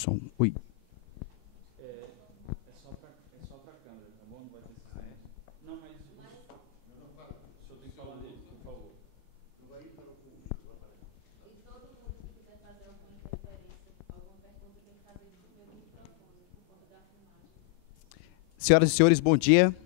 Som. Oi. Senhoras e senhores, bom dia.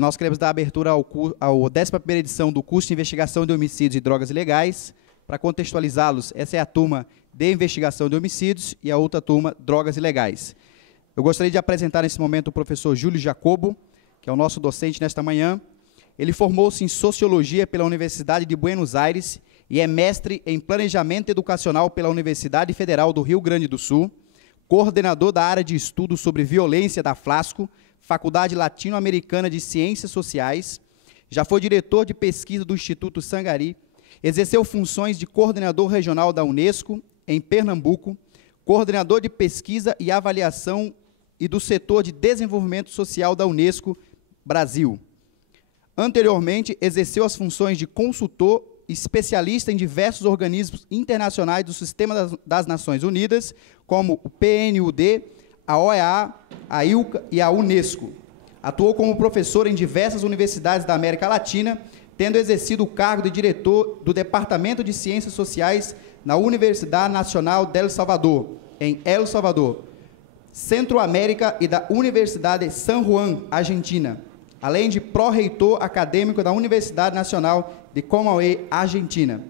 Nós queremos dar abertura à 11ª edição do curso de Investigação de Homicídios e Drogas Ilegais. Para contextualizá-los, essa é a turma de Investigação de Homicídios e a outra turma, Drogas Ilegais. Eu gostaria de apresentar nesse momento o professor Júlio Jacobo, que é o nosso docente nesta manhã. Ele formou-se em Sociologia pela Universidade de Buenos Aires e é mestre em Planejamento Educacional pela Universidade Federal do Rio Grande do Sul, coordenador da área de estudos sobre violência da Flasco, Faculdade Latino-Americana de Ciências Sociais, já foi diretor de pesquisa do Instituto Sangari, exerceu funções de coordenador regional da Unesco, em Pernambuco, coordenador de pesquisa e avaliação e do setor de desenvolvimento social da Unesco, Brasil. Anteriormente, exerceu as funções de consultor especialista em diversos organismos internacionais do Sistema das Nações Unidas, como o PNUD, a OEA, a ILCA e a Unesco. Atuou como professor em diversas universidades da América Latina, tendo exercido o cargo de diretor do Departamento de Ciências Sociais na Universidade Nacional de El Salvador, em El Salvador, Centro-América e da Universidade San Juan, Argentina, além de pró-reitor acadêmico da Universidade Nacional de Comahue, Argentina.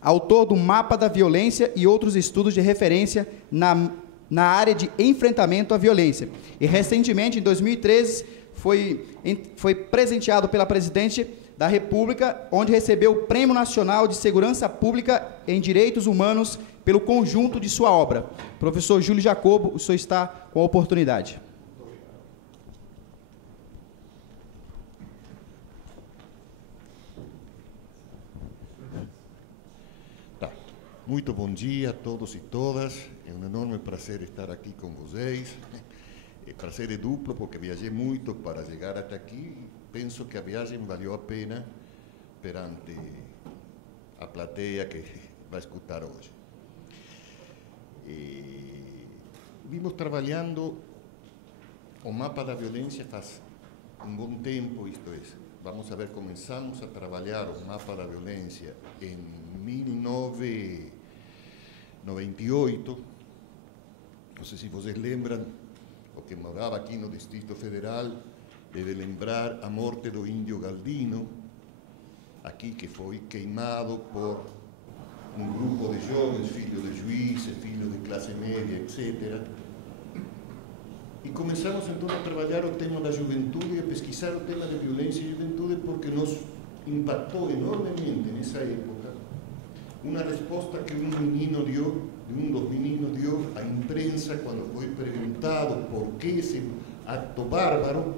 Autor do Mapa da Violência e outros estudos de referência na área de enfrentamento à violência. E, recentemente, em 2013, foi presenteado pela Presidente da República, onde recebeu o Prêmio Nacional de Segurança Pública em Direitos Humanos pelo conjunto de sua obra. Professor Júlio Jacobo, o senhor está com a oportunidade. Muito bom dia a todos e todas. É um enorme prazer estar aqui com vocês. O prazer é duplo porque viajei muito para chegar até aqui. Penso que a viagem valeu a pena perante a plateia que vai escutar hoje. Vimos trabalhando o mapa da violência faz um bom tempo, isto é. Vamos a ver, começamos a trabalhar o mapa da violência em 1998. Não sei se vocês lembram, o que morava aqui no Distrito Federal deve lembrar a morte do índio Galdino, aqui que foi queimado por um grupo de jovens, filhos de juízes, filhos de classe média, etc. E começamos então a trabalhar o tema da juventude e a pesquisar o tema de violência e juventude porque nos impactou enormemente nessa época uma resposta que um dos meninos deu à imprensa quando foi perguntado por que esse acto bárbaro.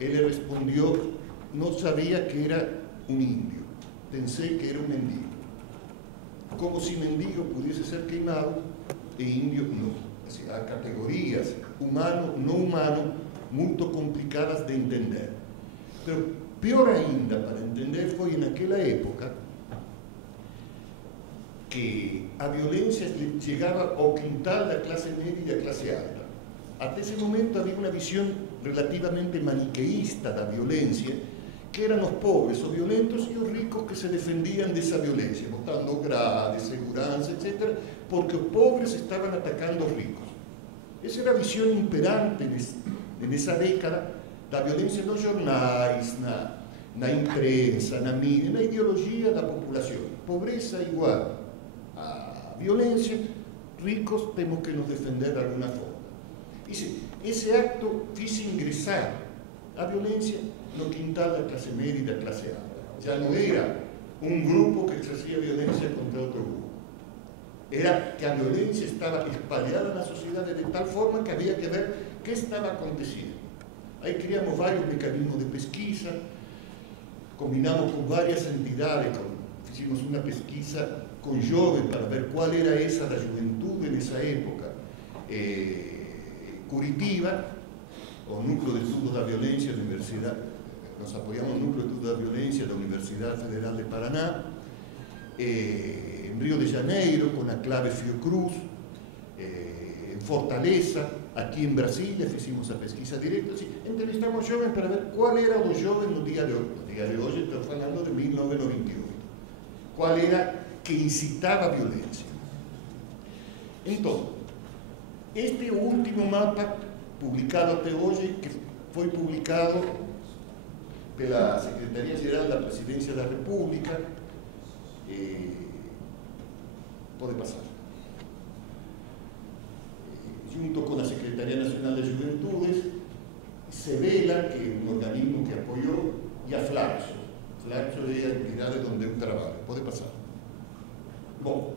Ele respondeu: não sabia que era um índio, pensei que era um mendigo. Como se mendigo pudesse ser queimado e índio não. Assim, há categorias humano, não humano, muito complicadas de entender. Mas pior ainda para entender foi naquela época que a violência chegava ao quintal da classe média e da classe alta. Até esse momento havia uma visão relativamente maniqueísta da violência, que eram os pobres, os violentos, e os ricos que se defendiam dessa violência, botando grade, segurança, etc., porque os pobres estavam atacando os ricos. Essa era a visão imperante nessa década da violência nos jornais, na imprensa, na mídia, na ideologia da população. Pobreza igual a violência, ricos temos que nos defender de alguma forma. Esse acto fez ingressar a violência no quintal da classe média e da classe alta. Já não era um grupo que exercia violência contra outro grupo. Era que a violência estava espalhada na sociedade de tal forma que havia que ver o que estava acontecendo. Aí criamos vários mecanismos de pesquisa, combinamos com várias entidades, fizemos uma pesquisa com jovens para ver qual era essa da juventude nessa época. Curitiba, o Núcleo de Estudos da Violência da Universidade, nós apoiamos o Núcleo de Estudos da Violência da Universidade Federal de Paraná, em Rio de Janeiro, com a Clave Fiocruz, Fortaleza, aqui em Brasília, fizemos a pesquisa direta, assim, entrevistamos jovens para ver qual era o jovem no dia de hoje. No dia de hoje, estou falando de 1998. Qual era que incitava a violência. Então, este é o último mapa publicado até hoje, que foi publicado pela Secretaria-Geral da Presidência da República. Pode passar. Junto com a Secretaria Nacional de Juventudes, SEVELA, que é um organismo que apoiou, e a Flaxo. Flaxo é a entidade onde eu trabalho. Pode passar. Bom,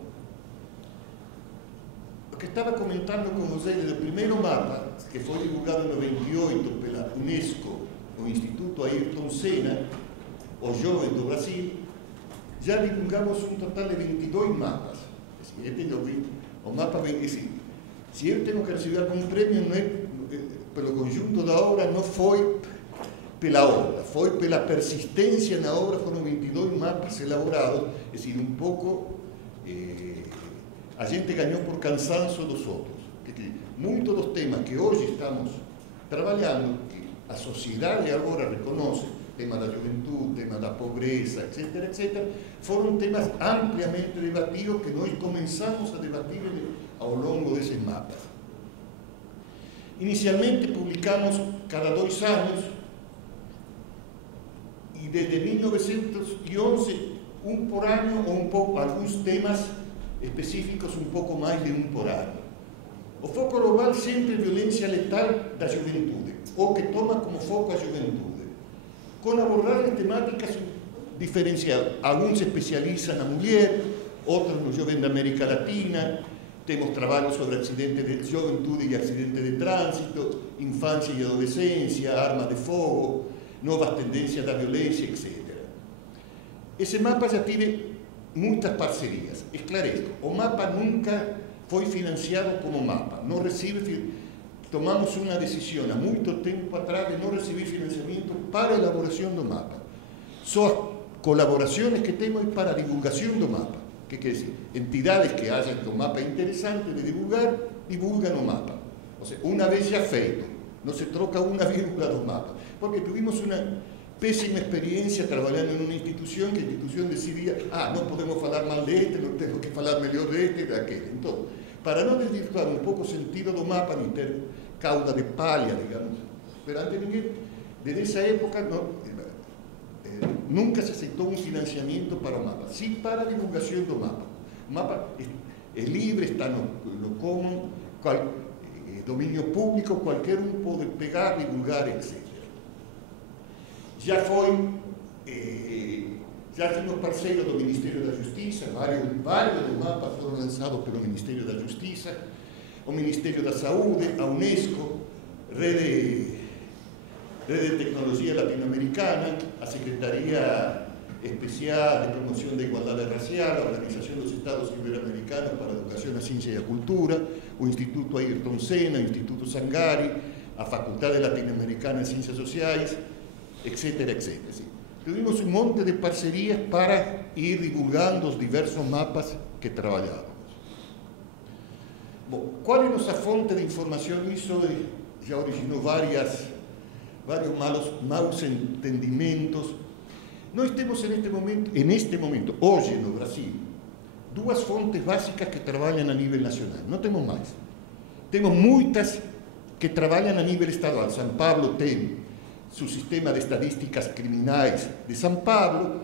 o que estava comentando com vocês, o primeiro mapa, que foi divulgado em 98 pela Unesco, o Instituto Ayrton Senna, os jovens do Brasil, já divulgamos um total de 22 mapas. O mapa 25. Se eu tenho que receber algum prêmio, não é pelo conjunto da obra, não foi pela obra, foi pela persistência na obra. Foram 22 mapas elaborados, é decir, um pouco a gente ganhou por cansaço dos outros. Muitos dos temas que hoje estamos trabalhando, que a sociedade agora reconhece, tema da juventude, tema da pobreza, etc., etc., foram temas ampliamente debatidos que nós começamos a debatir ao longo desses mapas. Inicialmente publicamos cada 2 anos e desde 1911 um por ano, ou um pouco, alguns temas específicos, um pouco mais de um por ano. O foco global sempre é violência letal da juventude, ou que toma como foco a juventude, com abordagens temáticas diferenciadas. Alguns se especializam na mulher, outros no jovem da América Latina. Temos trabalhos sobre acidentes de juventude e acidentes de trânsito, infância e adolescência, armas de fogo, novas tendências da violência, etc. Esse mapa já teve muitas parcerias. Esclareço, o mapa nunca foi financiado como mapa. Não recebe, tomamos uma decisão há muito tempo atrás de não receber financiamento para a elaboração do mapa. Só as colaborações que temos para a divulgação do mapa. Que quer dizer, entidades que acham que o mapa é interessante de divulgar, divulgam o mapa. Ou seja, uma vez já feito, não se troca uma vírgula do mapa. Porque tivemos uma péssima experiência trabalhando em uma instituição, que a instituição decidia, não podemos falar mal deste, não temos que falar melhor deste e daquele. Então, para não desvirtuar um pouco o sentido do mapa, nem ter cauda de palha, digamos, perante ninguém, desde essa época, nunca se aceitou um financiamento para o mapa, sim para a divulgação do mapa. O mapa é livre, está no comum, domínio público, qualquer um pode pegar, divulgar, etc. Já fomos parceiros do Ministério da Justiça, vários dos mapas foram lançados pelo Ministério da Justiça, o Ministério da Saúde, a Unesco, Rede de Tecnologia Latino-Americana, a Secretaria Especial de Promoção da Igualdade Racial, a Organização dos Estados Ibero-Americanos para a Educação, a Ciência e a Cultura, o Instituto Ayrton Senna, o Instituto Sangari, a Faculdade Latino-Americana de Ciências Sociais, etc., etc. Tuvimos um monte de parcerias para ir divulgando os diversos mapas que trabalhávamos. Bom, qual é a nossa fonte de informação? Isso já originou vários maus entendimentos. Nós temos neste momento, hoje no Brasil, 2 fontes básicas que trabalham a nível nacional. Não temos mais. Temos muitas que trabalham a nível estadual. São Paulo tem seu sistema de estadísticas criminais de São Paulo,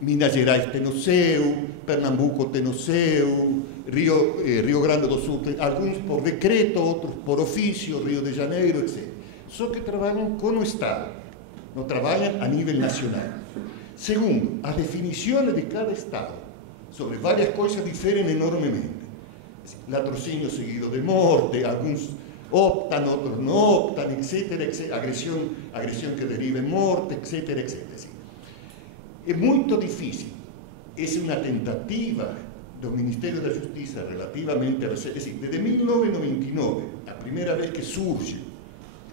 Minas Gerais tem o seu, Pernambuco tem o seu, Rio Grande do Sul tem, alguns por decreto, outros por ofício, Rio de Janeiro, etc. Só que trabalham com o Estado, não trabalham a nível nacional. Segundo, as definições de cada Estado sobre várias coisas diferem enormemente. Latrocínio seguido de morte, alguns optam, outros não optam, etc., etc. Agressão que deriva em morte, etc., etc. É muito difícil. Essa é uma tentativa do Ministério da Justiça relativamente a... Desde 1999, a primeira vez que surge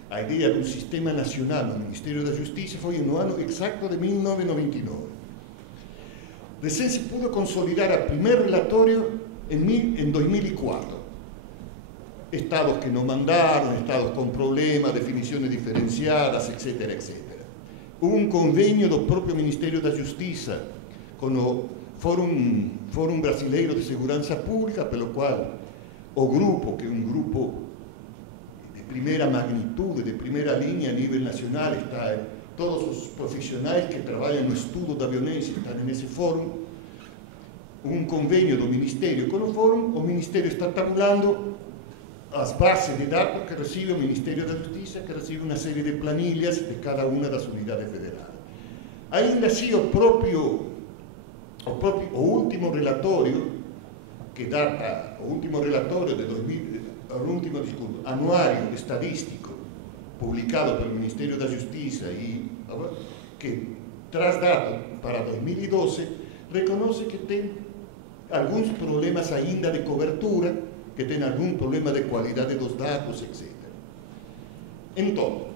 a ideia de um sistema nacional no Ministério da Justiça foi no ano exato de 1999. Recém se pudo consolidar o primeiro relatório em 2004. estados que no mandaron, estados con problemas, definiciones diferenciadas, etcétera, etcétera. Hubo un convenio do próprio Ministério da Justiça con o Fórum Brasileiro de Segurança Pública, pelo qual o grupo, que é um grupo de primeira magnitude, de primeira linha a nível nacional, está, todos os profissionais que trabalham no estudo da violência estão nesse fórum, um convênio do Ministério com o fórum, o Ministério está tabulando as bases de dados que recebe o Ministério da Justiça, que recebe uma série de planilhas de cada uma das unidades federais. Ainda assim, o último relatório, que data, o último relatório de 2000, o último, desculpa, anuário estadístico publicado pelo Ministério da Justiça e que traz dados para 2012, reconhece que tem alguns problemas ainda de cobertura, que tem algum problema de qualidade dos dados, etc. Então,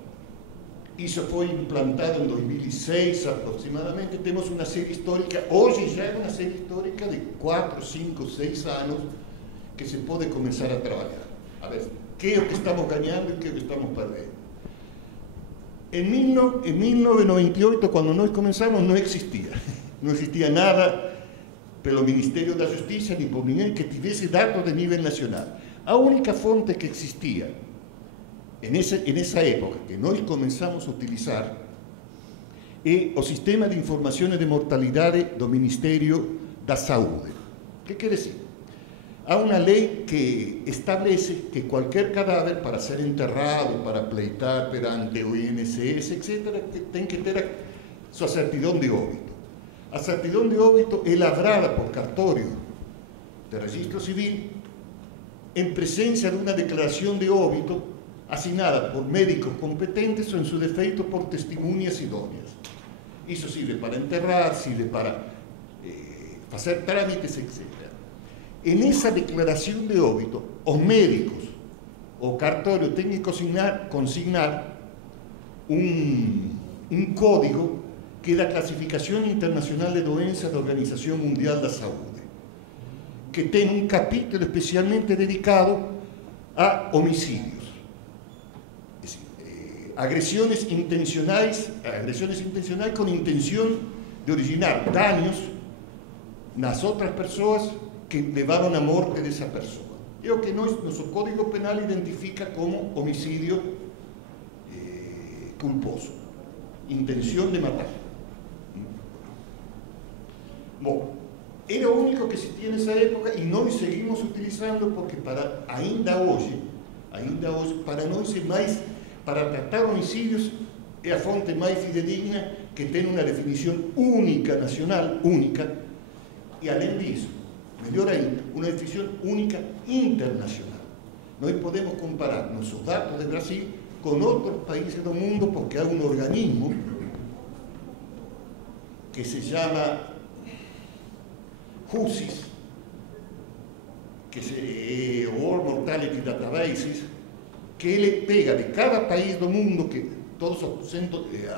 isso foi implantado em 2006 aproximadamente. Temos uma série histórica, hoje já é uma série histórica de 4, 5, 6 anos que se pode começar a trabalhar. A ver, o que é o que estamos ganhando e o que é o que estamos perdendo. Em 1998, quando nós começamos, não existia nada pelo Ministério da Justiça nem por ninguém que tivesse dados de nível nacional. A única fonte que existia nessa época que nós começamos a utilizar é o Sistema de Informações de Mortalidade do Ministério da Saúde. O que quer dizer? Há uma lei que establece que qualquer cadáver, para ser enterrado, para pleitar perante o INSS, etc., tem que ter a sua certidão de óbito. A certidão de óbito é lavrada por cartório de registro civil em presença de uma declaração de óbito assinada por médicos competentes ou, em seu defeito, por testemunhas idôneas. Isso serve para enterrar, serve para fazer trâmites, etc. E nessa declaração de óbito, os médicos, o cartório tem que consignar um código que é da Classificação Internacional de Doenças da Organização Mundial da Saúde, que tem um capítulo especialmente dedicado a homicídios. Agressões intencionais com intenção de originar danos nas outras pessoas que levaram à morte dessa pessoa. É o que nosso Código Penal identifica como homicídio culposo, intenção de matar. Bom, era o único que se tinha nessa época e nós seguimos utilizando porque ainda hoje, para nós é mais, para tratar homicídios, é a fonte mais fidedigna, que tem uma definição única, nacional, única, e além disso, melhor ainda, uma definição única internacional. Nós podemos comparar nossos dados de Brasil com outros países do mundo porque há um organismo que se chama HUSIS, que é o World Mortality Databases, que ele pega de cada país do mundo, que todos os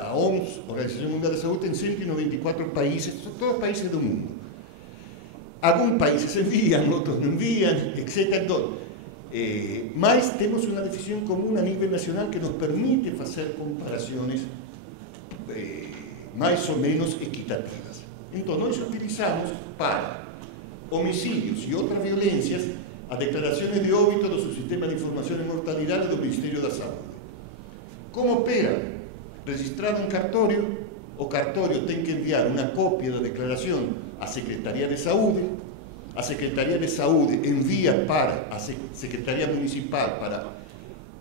a OMS, Organização Mundial da Saúde, tem 194 países, são todos países do mundo. Alguns países enviam, outros não enviam, etc. Mas temos uma definição comum a nível nacional que nos permite fazer comparações mais ou menos equitativas. Então, nós utilizamos para homicídios e outras violências as declarações de óbito do seu Sistema de Informação de Mortalidade do Ministério da Saúde. Como opera? Registrado em cartório, o cartório tem que enviar uma cópia da declaração à Secretaria de Saúde, a Secretaria de Saúde envia para a Secretaria Municipal, para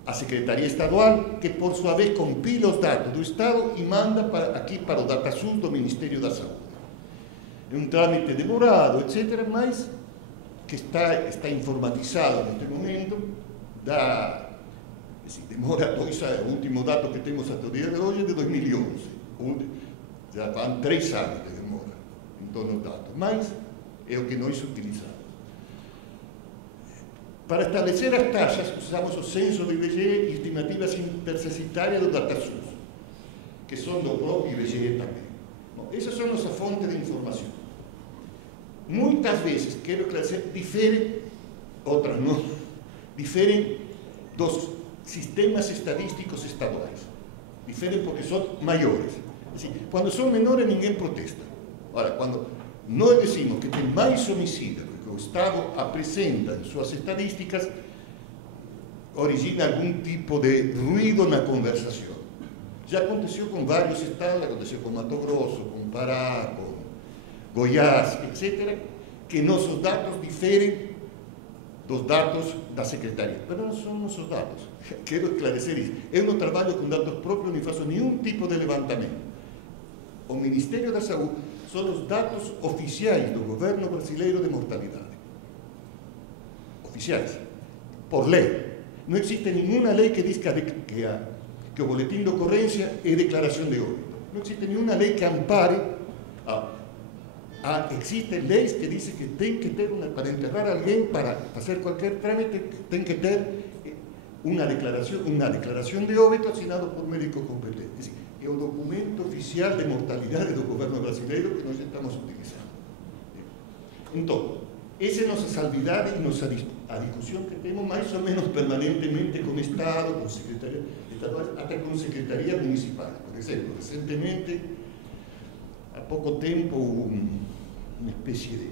a Secretaria Estadual, que por sua vez compila os dados do Estado e manda aqui para o DataSUS do Ministério da Saúde. É um trâmite demorado, etc., mas que está informatizado neste momento, demora 2 anos, o último dado que temos até o dia de hoje é de 2011, já vão 3 anos de demora em torno dos dados, mas é o que nós utilizamos. Para estabelecer as taxas, usamos o censo do IBGE e estimativas intercessitárias do DataSUS, que são do próprio IBGE também. Bom, essas são nossas fontes de informação. Muitas vezes, quero esclarecer, diferem, outras não, diferem dos sistemas estadísticos estaduais. Diferem porque são maiores. Quando são menores, ninguém protesta. Agora, quando nós decimos que tem mais homicídios que o Estado apresenta em suas estatísticas, origina algum tipo de ruído na conversação. Já aconteceu com vários estados, aconteceu com Mato Grosso, com Pará, com Goiás, etc., que nossos dados diferem dos dados da Secretaria. Mas não são nossos dados. Quero esclarecer isso. Eu não trabalho com dados próprios, nem faço nenhum tipo de levantamento. O Ministério da Saúde são os dados oficiais do governo brasileiro de mortalidade. Oficiais. Por lei. Não existe nenhuma lei que diz que o boletim de ocorrência é declaração de óbito. Não existe nenhuma lei que ampare. Existem leis que dizem que tem que ter para enterrar alguém, para fazer qualquer trâmite, tem que ter uma declaração de óbito assinada por médico competente. É o documento oficial de mortalidade do governo brasileiro que nós estamos utilizando. Então, essa é nossa salvidade e a discussão que temos mais ou menos permanentemente com o Estado, com secretarias estaduais, até com secretarias municipais. Por exemplo, recentemente, há pouco tempo, uma espécie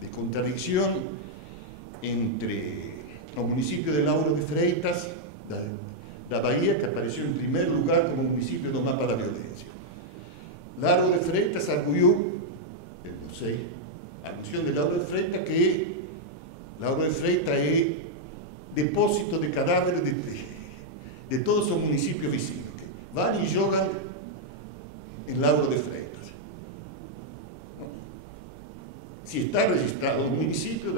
de contradição entre o município de Lauro de Freitas, da Bahia, que apareceu em primeiro lugar como município no mapa da violência. Lauro de Freitas arguiu, eu não sei, a noção de Lauro de Freitas que Lauro de Freitas é depósito de cadáveres de todos os municípios vizinhos. Vão e jogam em Lauro de Freitas. Se está registrado no município,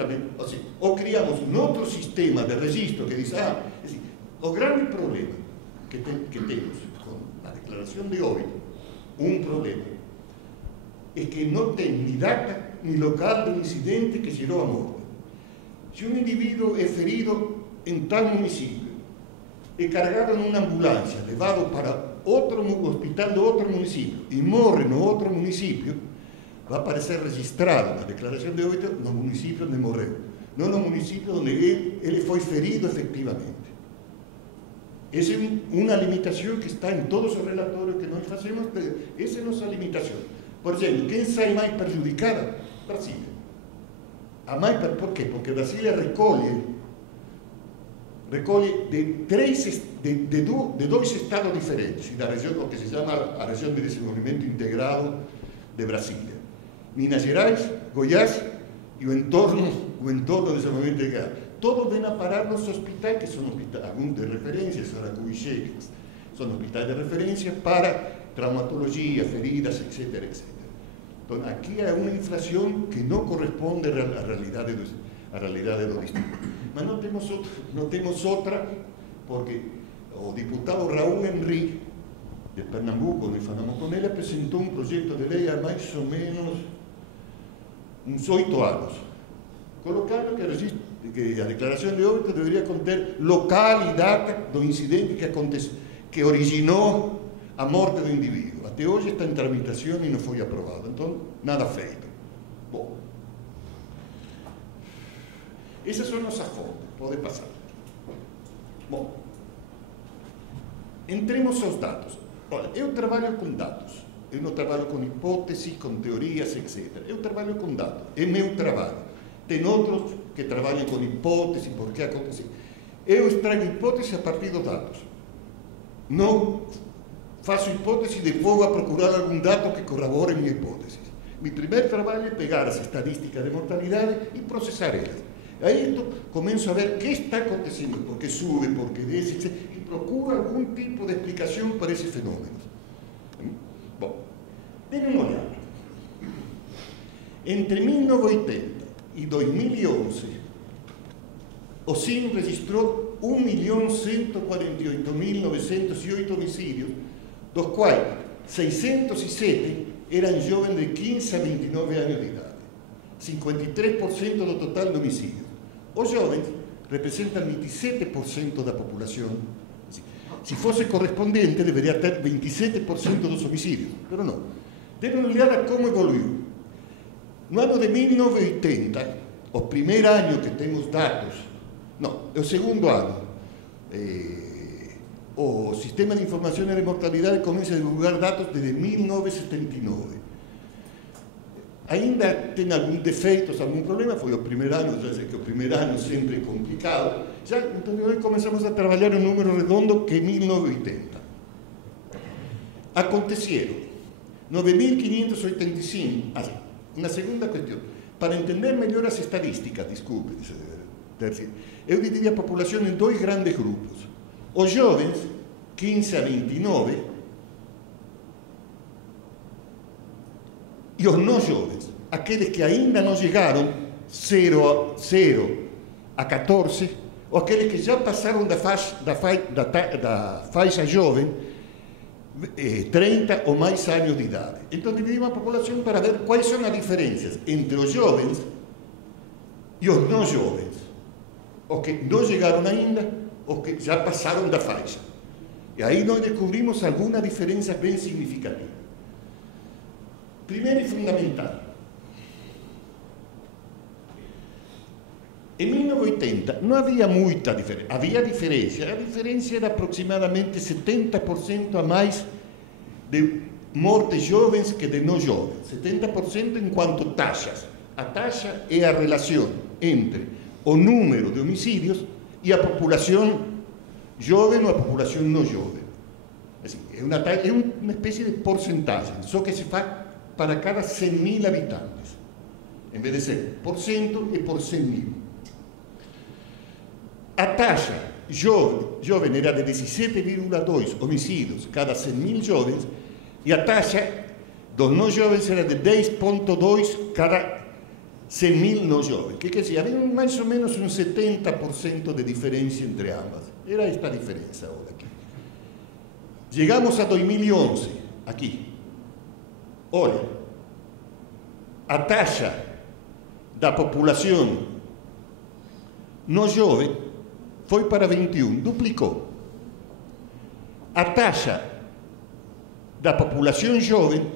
ou criamos um outro sistema de registro que diz, o grande problema que temos com a declaração de óbito, um problema, é que não tem nem data nem local do incidente que gerou a morte. Se um indivíduo é ferido em tal município, é carregado numa ambulância, levado para outro hospital de outro município e morre no outro município, vai aparecer registrado na declaração de óbito no município onde morreu, não no município onde ele foi ferido efetivamente. Essa é uma limitação que está em todos os relatórios que nós fazemos, essa é a nossa limitação. Por exemplo, quem sai mais prejudicada? Brasília. Por quê? Porque Brasília recolhe de dois estados diferentes, da região que se chama a região de desenvolvimento integrado de Brasília. Minas Gerais, Goiás e o entorno do desenvolvimento integrado. Todos vêm a parar nos hospitais, que são hospitais, alguns de referência, Saracuixê, são hospitais de referência para traumatologia, feridas, etc. Então, aqui há uma inflação que não corresponde à realidade do distrito. Mas não temos outra, porque o deputado Raul Henry, de Pernambuco, onde falamos com ele, apresentou um projeto de lei há mais ou menos uns 8 anos, colocando que a declaração de óbito deveria conter local e data do incidente que originou a morte do indivíduo. Até hoje está em tramitação e não foi aprovado, então nada feito. Bom, essas são nossas fontes, pode passar. Bom, entremos aos dados. Olha, eu trabalho com dados, eu não trabalho com hipóteses, com teorias, etc. Eu trabalho com dados, é meu trabalho. Tem outros que trabalham com hipóteses, por que aconteceu. Eu extrago hipóteses a partir dos dados. Não faço hipótese e depois vou procurar algum dado que corrobore minha hipótese. Meu primeiro trabalho é pegar as estatísticas de mortalidade e processar elas. Aí começo a ver o que está acontecendo, por que sube, por que desce, etc. E procuro algum tipo de explicação para esses fenômenos. Bom, deem uma olhada. Entre 1980 e 2011, o CIN registrou 1.148.908 homicídios, dos quais 607 eram jovens de 15 a 29 anos de idade, 53% do total de homicídios. Os jovens representam 27% da população. Se fosse correspondente, deveria ter 27% dos homicídios, mas não. Deem uma olhada como evoluiu. No ano de 1980, o primeiro ano que temos dados, não, é o segundo ano, o Sistema de Informação de Mortalidade começa a divulgar dados desde 1979. Ainda tem alguns defeitos, algum problema, foi o primeiro ano, já sei que o primeiro ano sempre é complicado. Já, então, nós começamos a trabalhar um número redondo que é 1980. Aconteceram 9.585. Assim, uma segunda questão. Para entender melhor as estatísticas, desculpe, eu dividiria a população em dois grandes grupos. Os jovens, 15 a 29, e os não jovens, aqueles que ainda não chegaram, 0 a 14, ou aqueles que já passaram da faixa jovem, 30 ou mais anos de idade. Então, dividimos a população para ver quais são as diferenças entre os jovens e os não jovens, os que não chegaram ainda, os que já passaram da faixa. E aí nós descobrimos algumas diferenças bem significativas. Primeiro e fundamental, em 1980 não havia muita diferença, havia diferença, a diferença era aproximadamente 70% a mais de mortes jovens que de não jovens, 70% em quanto taxas. A taxa é a relação entre o número de homicídios e a população jovem ou a população não jovem. Assim, é uma espécie de porcentagem, só que se faz para cada 100.000 habitantes. Em vez de ser por cento, é por 100.000. A taxa jovem era de 17,2 homicídios cada 100.000 jovens, e a taxa dos não jovens era de 10,2 cada 100.000 não jovens. Que quer dizer, havia mais ou menos um 70% de diferença entre ambas. Era esta diferença agora aqui. Chegamos a 2011, aqui. Olha, a taxa da população não jovem foi para 21, duplicou. A taxa da população jovem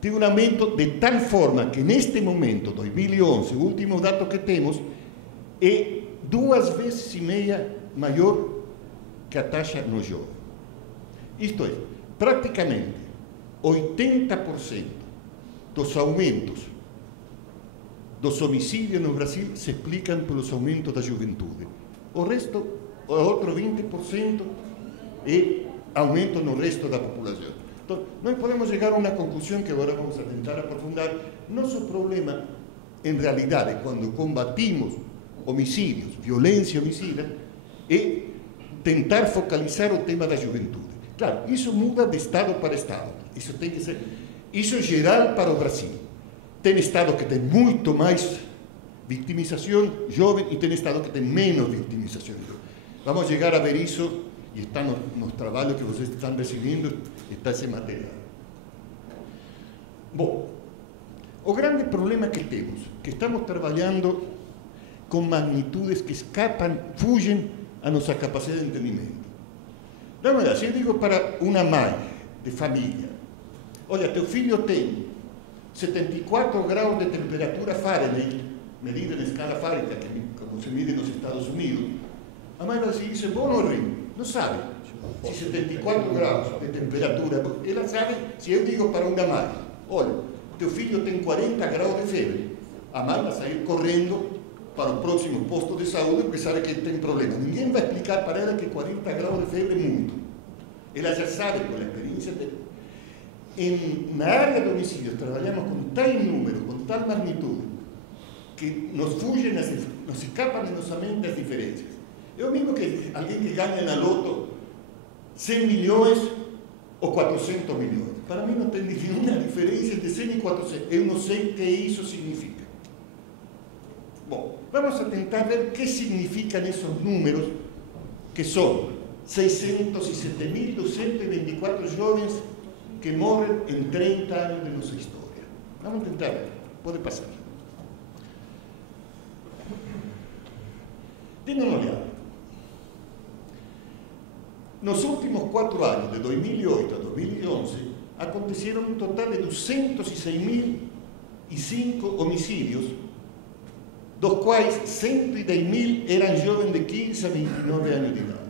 tem um aumento de tal forma que neste momento, 2011, o último dado que temos, é 2,5 vezes maior que a taxa no jovem. Isto é, praticamente 80% dos aumentos dos homicídios no Brasil se explicam pelos aumentos da juventude. O resto, o outro 20%, é aumento no resto da população. Então, nós podemos chegar a uma conclusão que agora vamos a tentar aprofundar. Nosso problema, em realidade, quando combatimos homicídios, violência homicida, é tentar focalizar o tema da juventude. Claro, isso muda de estado para estado. Isso tem que ser... Isso é geral para o Brasil. Tem estado que tem muito mais vitimização jovem e tem estado que tem menos vitimização jovem. Vamos chegar a ver isso, e está nos trabalhos que vocês estão recebendo, está esse material. Bom, o grande problema que temos, que estamos trabalhando com magnitudes que escapam, fugem a nossa capacidade de entendimento. Dá uma olhada, se eu digo para uma mãe de família, olha, teu filho tem 74 graus de temperatura Fahrenheit, medida na escala Fahrenheit, como se mide nos Estados Unidos, a mãe vai dizer, isso é bom ou ruim? Não sabe. Se 74 graus de temperatura, ela sabe, se eu digo para uma mãe, olha, teu filho tem 40 graus de febre, a mãe vai sair correndo para o próximo posto de saúde porque sabe que ele tem problema. Ninguém vai explicar para ela que 40 graus de febre é muito. Ela já sabe por experiência dela. Na área do homicídio, trabalhamos com tal número, com tal magnitude, que nos fugem, nos escapam de nossa mente as diferenças. É o mesmo que alguém que ganha na loto 100 milhões ou 400 milhões. Para mim não tem nenhuma diferença entre 100 e 400. Eu não sei o que isso significa. Bom, vamos a tentar ver o que significam esses números, que são 607.224 jovens que morrem em 30 anos de nossa história. Vamos tentar ver. Pode passar. Deem uma olhada. Nos últimos 4 anos, de 2008 a 2011, aconteceram um total de 206.005 homicídios dos quais 110.000 eran jovens de 15 a 29 anos de idade.